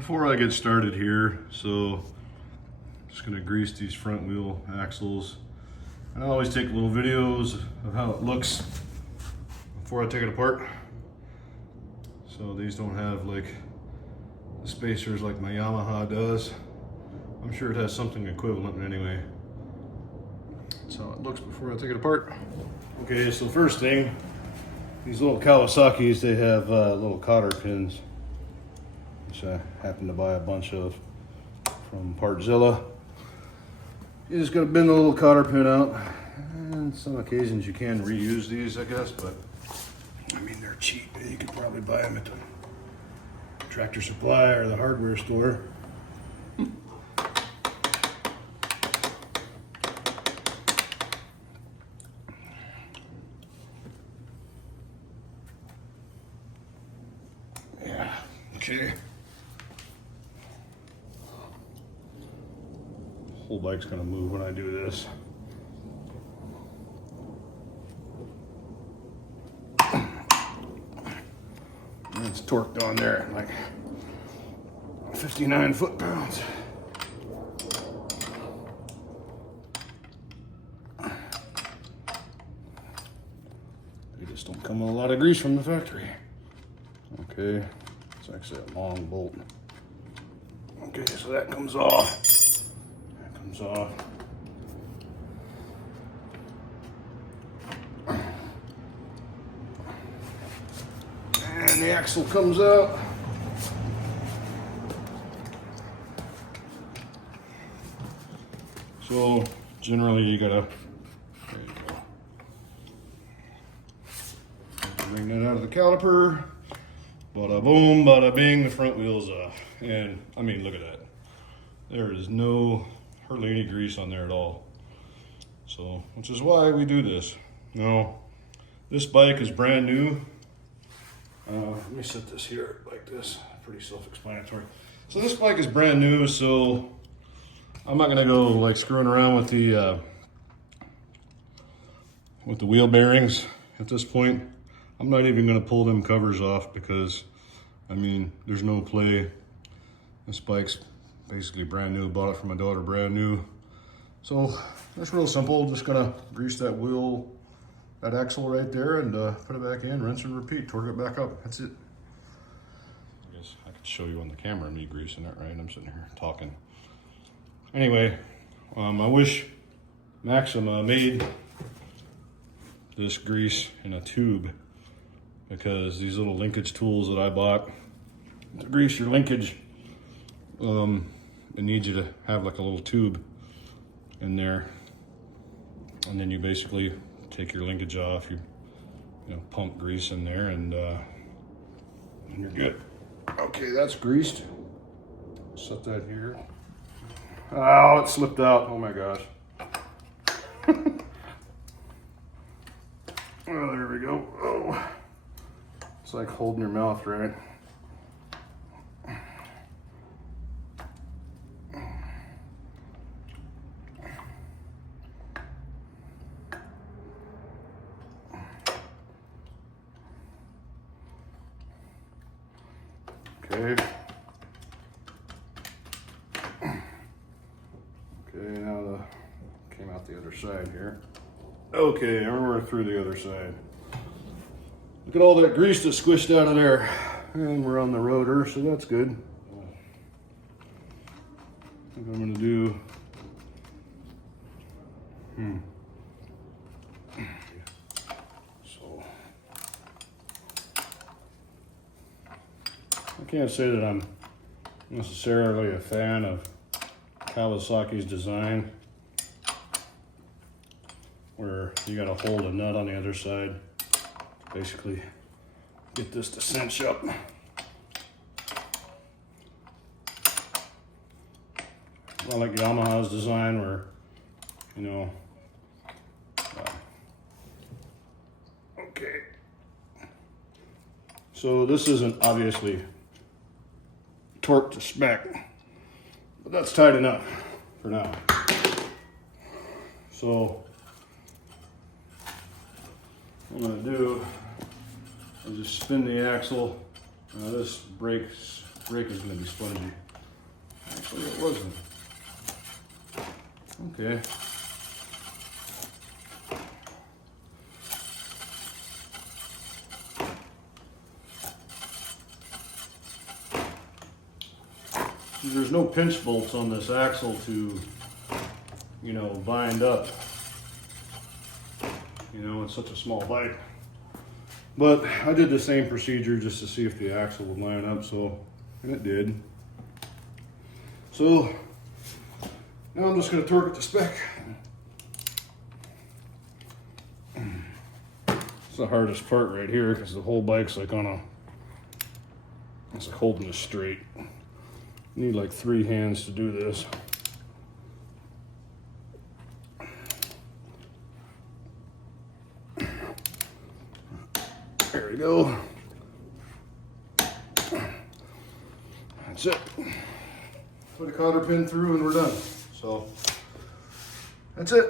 Before I get started here, so just gonna grease these front wheel axles. And I always take little videos of how it looks before I take it apart. So these don't have like the spacers like my Yamaha does. I'm sure it has something equivalent anyway. That's how it looks before I take it apart. Okay, so the first thing, these little Kawasaki's, they have little cotter pins, which I happen to buy a bunch of from Partzilla. You just gotta bend the little cotter pin out. And some occasions you can reuse these, I guess, but I mean, they're cheap. You could probably buy them at the Tractor Supply or the hardware store. Yeah, okay. Whole bike's gonna move when I do this. And it's torqued on there at like 59 foot-pounds. They just don't come with a lot of grease from the factory. Okay, it's actually a long bolt. Okay, so that comes off. That comes off. And the axle comes out. So generally you gotta, there you go. Bring that out of the caliper. Bada boom, bada bing, the front wheel's off. And I mean, look at that. There is hardly any grease on there at all. So, which is why we do this. Now, this bike is brand new. Let me set this here like this, pretty self-explanatory. So this bike is brand new, so I'm not gonna go like screwing around with the wheel bearings at this point. I'm not even gonna pull them covers off because, I mean, there's no play. This bike's basically brand new, bought it for my daughter brand new. So that's real simple, just gonna grease that wheel, that axle right there, and put it back in, rinse and repeat, torque it back up, that's it. I guess I could show you on the camera me greasing it, right? I'm sitting here talking. Anyway, I wish Maxima made this grease in a tube, because these little linkage tools that I bought to grease your linkage, it needs you to have like a little tube in there, and then you basically take your linkage off, you pump grease in there, and you're good. Okay, that's greased. Set that here. Oh, it slipped out. Oh my gosh. Oh, there we go. Oh, it's like holding your mouth, right? Okay. Okay, now came out the other side here. Okay, and we're through the other side. Look at all that grease that squished out of there. And we're on the rotor, so that's good. I think I'm gonna do, so, I can't say that I'm necessarily a fan of Kawasaki's design, where you gotta hold a nut on the other side to basically get this to cinch up. I like Yamaha's design, where, okay. So this isn't obviously torqued to spec, but that's tight enough for now. So what I'm gonna do is just spin the axle. Now this brake's brake is going to be spongy. Actually, it wasn't. Okay. There's no pinch bolts on this axle to, you know, bind up. You know, it's such a small bike. But I did the same procedure just to see if the axle would line up, so, and it did. So, now I'm just going to torque it to spec. It's the hardest part right here because the whole bike's like on a, it's like holding this straight. You need like 3 hands to do this. There we go. That's it. Put a cotter pin through and we're done. So that's it.